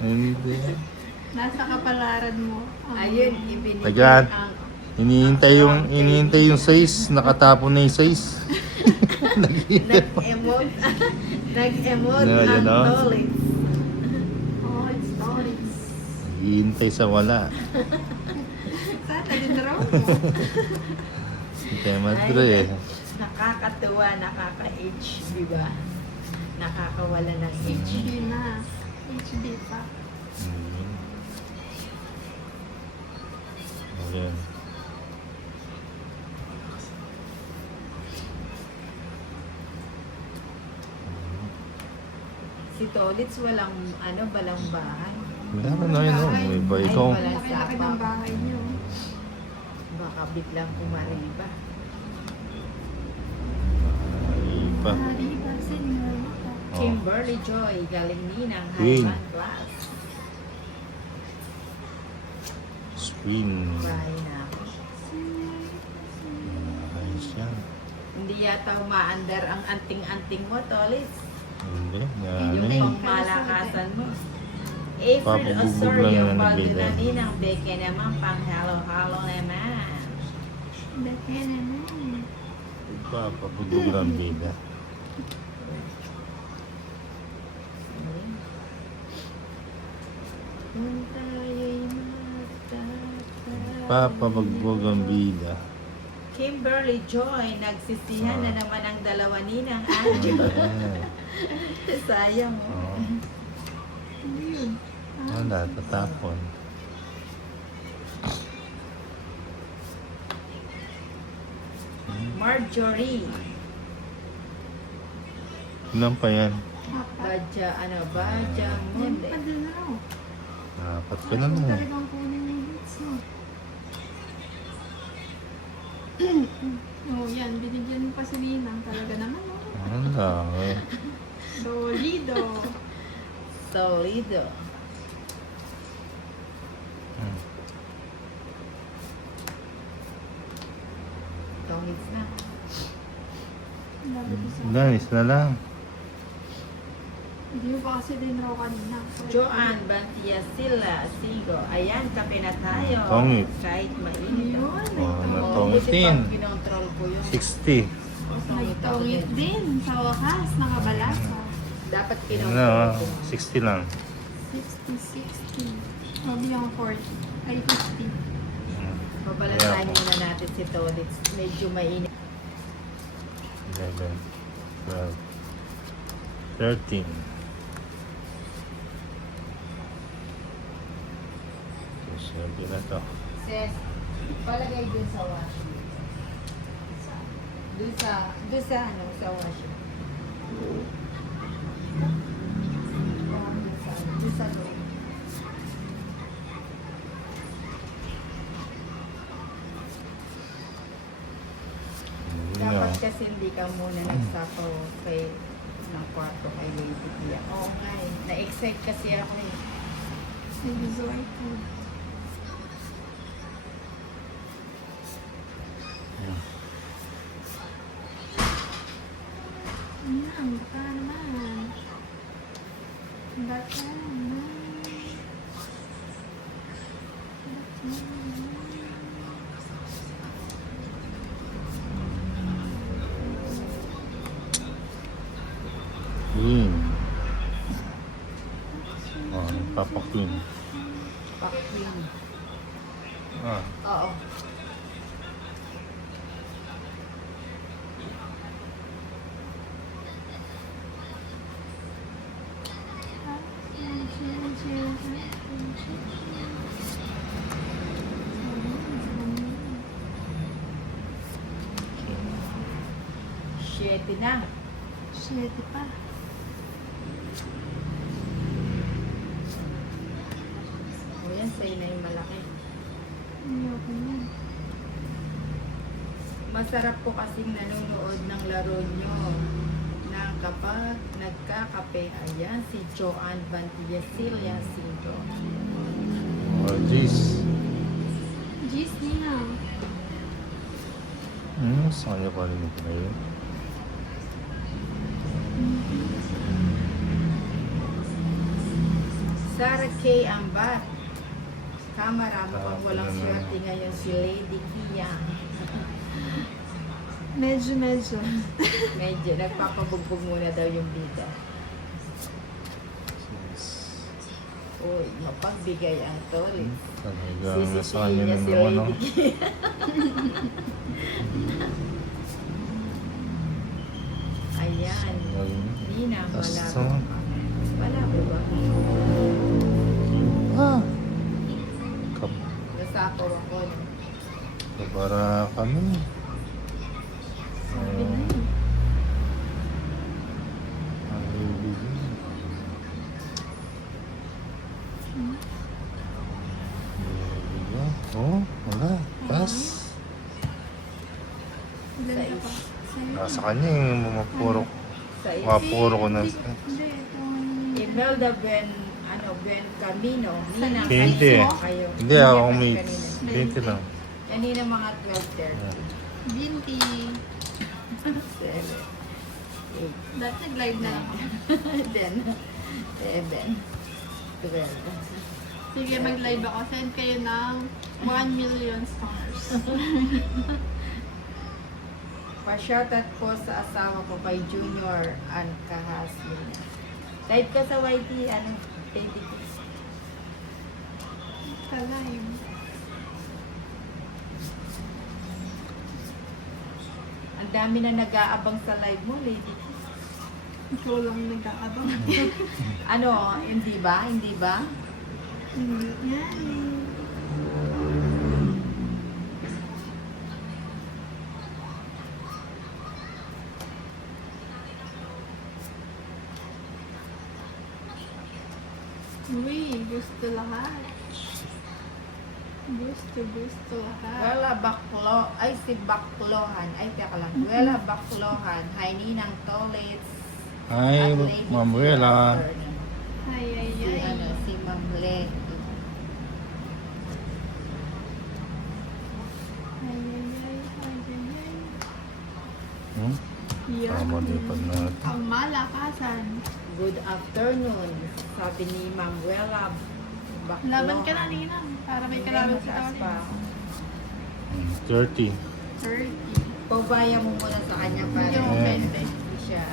Hindi. Nasa kapalaran mo. Ayun, ibinigay Ayan. ang... Hinihintay yung size. Nakatapon na yung size. Nag-emote. Nag-emote No, ang yun, no? toilet. Oh, it's stories. Hinihintay sa wala. Sana din raw. Hintay madre eh. Nakakatuwa, nakaka-H, di ba? Nakakawala ng H. HD na. HD pa. Ayan. Si Tolits walang, balang bahay. Meron na yun, no? May iba Ay, ikaw. wala. Laki-laki ng bahay niyo. Baka biglang kumariba. Iba. Arriba, señorita. Oh. Kimberly Joy, galing Ninang, Queen. Highland Class. Screen. Bahay na ako. Ayos yan. Hindi yata umaandar ang anting-anting mo, Tolits. Hindi. Yun Yan yung eh. pangmalakasan mo. April Papabugbog lang Osorio, yan ang Baldo nagbigay. na Ninang, Beke naman, pang halo-halo naman. Beke naman. Papabugog lang bida. Kung tayo'y magtatay. Papabagbog ang bida. Kimberly Joy, nagsisihan na naman ang dalawa Ninang Ano Anjo. yan? Sayang mo. Oo. Hindi yun. Wala, tatapon. Marjorie. Ilan pa yan? Apat. Badya Hindi Monde. pa din raw. Apat ka na Gusto mo. talagang kunin yung bits mo. Oh, yan. Binigyan mo pa si Ninang. Talaga naman, oh. Ang laki. Dolido. Solido. Hmm. Tongits na. Labi ko sa... Danis na lang. Hindi mo pa kasi din raw kanina. Joanne Bantia Silla Sigo. Ayan, kape na tayo. Tongit. Kahit mainit. Yun. Oh, May natongitin. Buti pag kinontrol ko yun. 60. May tongit din. Sa wakas, nakabalasa. Dapat Ano, kinontrol ko. 60 lang. 60. Sabi yung 40. Ay, 50. Babalasahin muna natin si Tolits. Medyo mainit. 11, 12, 13. Sabi na to. Ses, palagay dun sa washing. Dun sa washing. Dun sa loob. Dapat kasi hindi ka muna nagsapaw kay ng kwarto kay Lady Pia. Oo nga eh. Na-excite kasi ako eh. May resort po. Yan, baka naman. Baka naman. Queen. Oh, Papa Queen. Pakwing. Ah, Oo. Siyete na. 7 pa. O yan, sa'yo na yung malaki. Ayoko na. Masarap po kasing nanonood ng laro nyo na kapag nagkakape. Ayan, si Joanne Bantilla Silya Sinto. oh, jeez. Jeez, Nina. Sa kanya pa rin ito na yun. Sarah K. Ambat. Kamara, mukhang walang swerte ngayon si Lady Kia. Medyo. Medyo nagpapabugbog muna daw yung bida. Uy, mapagbigay ang tolit. Talagang nasa kanya Sisisihin niya ng si ano. Lady Kia. Ayan. Nina, wala Basta. ko. Wala ko ba? Ah! Nasapaw ako. Kabara kami. Sabi na eh. Ang ibigin. Ibigin. Oh, wala. Pass. Ilan ka pa? Sa'yo. Nasa kanya yung mapuro. Sa iyo. Mapuro ko na. Hindi, ito. Imelda Ben Camino. Nina, 20 eh. kayo. Hindi ako Kanina. may 20 lang. Kanina mga 12:30. Binti. 7. 8. Dati nag-live na ako. Then, 7. 12. Sige, mag-live ako. Send kayo ng 1 million stars. Pa-shoutout po sa asawa ko kay Junior and Kahasmin. Live ka sa YT, Teddy. Ka-live. Ang dami na nag-aabang sa live mo, Lady. Ikaw lang nag-aabang. Hindi ba? Hindi ba? Yan. Uy, gusto lahat. Gusto lahat. Wala baklo, ay si Baklohan. Ay, teka lang. Wala Baklohan. Hi, Ninang Tolits. Hi, Ma'am Wela. Ay. Si Ma'am Le. Hmm? Yan. Tama din pa natin. Ang malakasan. Good afternoon. Sabi ni Ma'am Wela. Baklohan. Laban ka na, Nina. Para may kalaban sa Mataas pa. tawin. 30. 30. Pabaya mo muna sa kanya para Hindi ako Eh. 20. hindi siya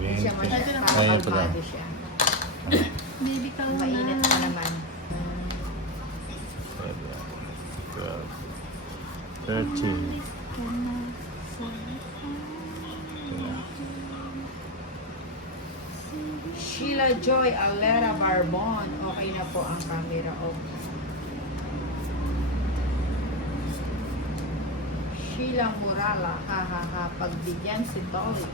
20. masyadong Kaya pala. kalmado siya. Baby ka muna. Mainit pa naman. 30. Sheila Joy Alera Barbon. Okay na po ang camera. Okay. Sheila Murala. Ha. Pagbigyan si Dolly.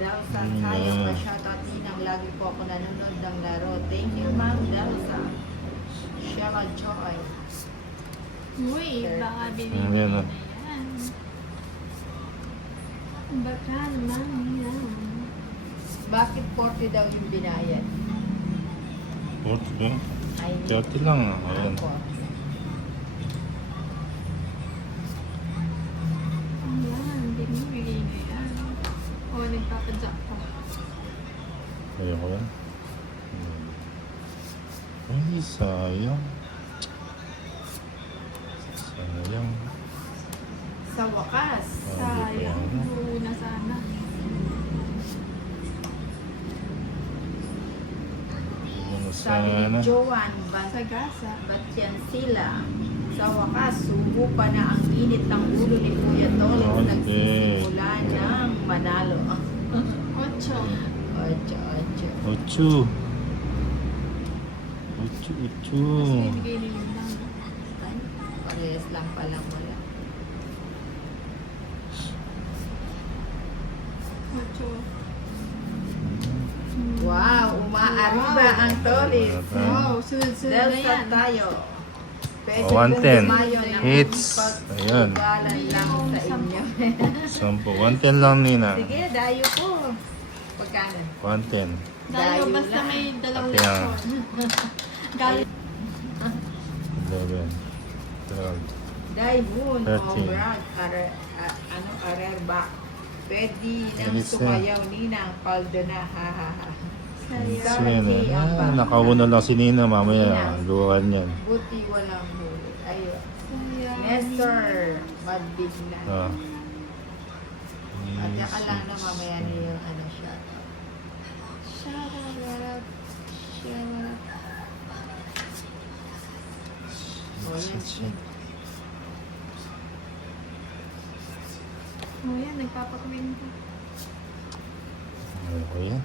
Delsa tayo pa shoutout ninang lagi po ako nanonood ng laro. Thank you, Ma'am Delsa. Sheila Joy. Uy, baka binibigay Yan, na ah. yan. Baka naman yan. Bakit 40 daw yung binayad? 40 ba? Ay, 30 lang. Ayan. Ako. Ayan, binibigay na yan. O, nagpapadyak pa. Ayan ko yan. Ay, sayang. Sayang. Sa wakas. Sayang, buuna sana. Ano Sabi sana? ni Joan, Sa gasa. ba't yan sila? Sa wakas, subo pa na ang init ng ulo ni Kuya Tolit. Hindi. Nagsisimula ng manalo. 8. Ocho. 8. 8. Tapos bibigay ni Linda. Ay, parehas lang palang wala. 8. Wow, umaaruba ang Tolit. Wow, sunod-sunod na Delta yan. tayo. Pwede Oh, 110. pong tumayo ng Hits. Ayan. pagkagalan lang sa inyo. 10. 110 lang, Nina. Sige, dayo po. Pagkano? 110. Dahil Dayo basta lang. may dalawang Kaya. lesson. Galit. 11. 12. Dayhun, 13. Brad, Arer back. Pwede nang Alis na. sumayaw ninang paldo na, ha. So, yan, nakauna lang si Nina. Mamaya, luwan yan. Buti walang huli. Ayun. Sayang. Nestor, magbig na. Ah. At saka lang na mamaya na yung ano siya. Shararat. Shararat. O yan. Oh, yan. Nagpapakwento. Ano yan?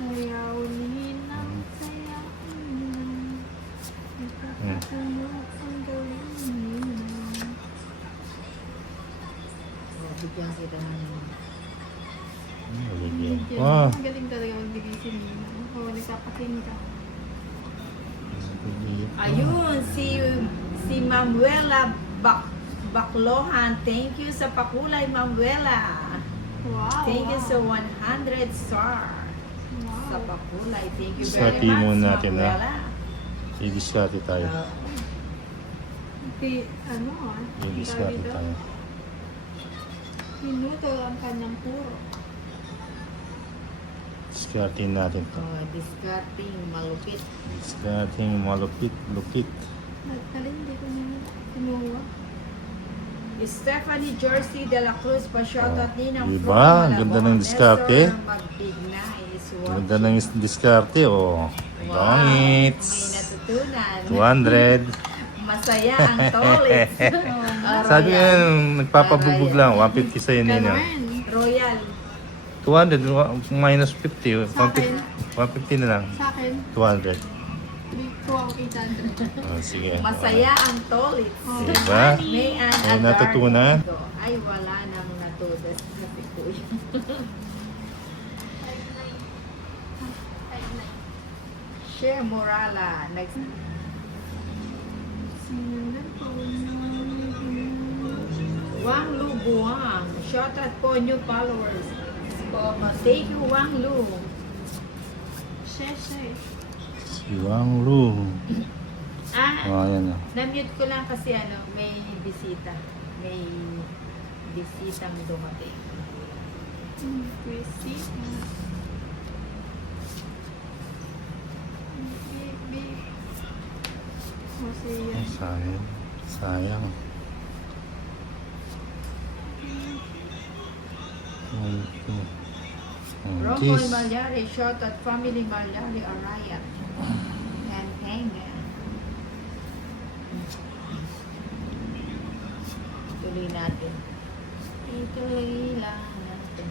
Sayaw ninang, sayaw ninang. Nagpapatunok ang gawin ninang. O, bigyan kita ng Maligyan. Ah. Ang galing talaga magbigay si Nina. Oo, nagpapating ka. Ayun, si Manuela Baclohan. Thank you sa pakulay, Manuela. Wow. Thank you wow. sa 100 star. Sa Wow. pakulay. Thank you Sa very timo much, natin, ha? Manuela. I-discarte tayo. Ano I-discarte dito? tayo. Minuto ang kanyang puro. Discarte natin to. Discarding malupit. Discarte malupit, lupit. Nagtalin, hindi ko na tinuwa. Stephanie Jersey de la Cruz, pa-shoutout din ng Diba? from Ganda Malabon. ng diskarte. Esther Magbignay is Ganda watching. ng discarte, oh. Wow, Longits. may natutunan. 200. Masaya ang tolit. Sabi nga, nagpapabubog lang. 150 sa'yo, Nina. Ganun. Royal. 200 minus 50. Sa akin. 150 na lang. Sa akin, 200. dito ako 800. Oh, sige. Masaya ang tolit. Oh, Diba? May an May natutunan? Ay, wala namang natudas na si Kuya. Shea Morala. Next. Sinundan po Wang Lu Buang. Shoutout po new followers. Thank you, Wang Lu. Sheshe. Si Wang Lu. Oh, ayan, oh. Na-mute ko lang kasi may bisita. May bisitang dumating. Receipt. Big. Masaya. Ay, sayang. Sayang. Romoy Kiss. Malyari, shoutout family Malyari Araya. And Tenga. Tuloy natin. Ituloy lang natin.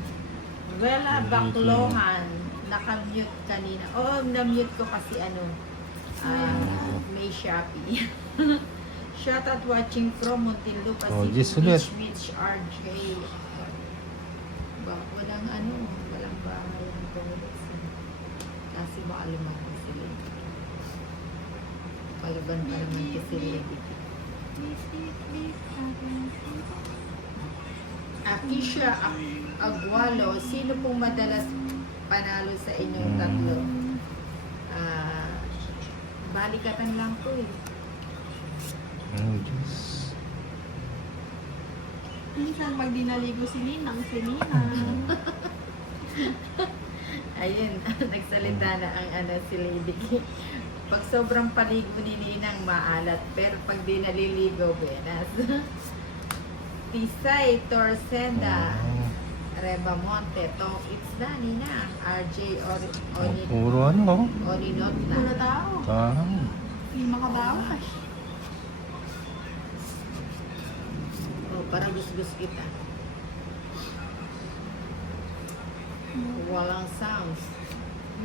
Wela Baclohan. Nakamute kanina. Oo, na-mute ko kasi may Shopee. Shoutout watching from Montilupa Oh, City. just ulit. Mitch RJ. Walang walang bahay ng toilets. Kasi baka lumaki sila. Palaban pa naman kasi sila. Akisha Agualo, sino pong madalas panalo sa inyong tatlo? Balikatan lang po eh. Diyos. Minsan pag dinaligo si Ninang, Ayun, nagsalita na ang si Lady. Pag sobrang paligo ni Ninang maalat, pero pag di naliligo, benas. Tisay, Torsenda, Reba Monte, Tong It's na, Ninang, RJ Onit, Puro Oninot na. Puro tao. Hindi makabawas. Para gusgus kita. Walang sounds.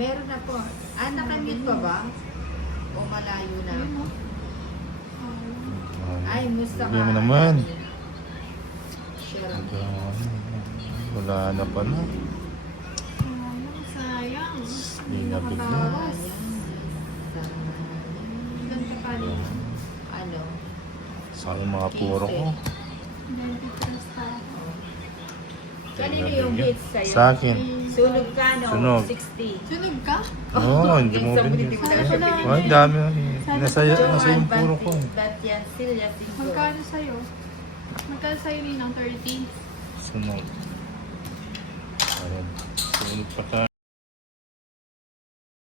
Meron na po. Nakamute pa ba? O malayo na? Ayun, no? Ay, musta ka? Bigyan mo naman. Share. Wala na pala. Sayang. Hindi na bigyan. Nakatawas. Sayang. Ganda pa rin. Ano? Sayang mga puro ko. 93 star. Kanino yung hits sa'yo? Sa akin. Sunog ka, no? Sunog. 60. Sunog ka? Oo, hindi mo Minsan binigyan. hindi mo na siya Sana binigyan. Ay, dami. Nasa Johan yung puro ko. Batian Silya Singko. Magkano sa'yo? Magkano sa'yo Ninang? 30? Sunog. Ayun. Sunog pa tayo.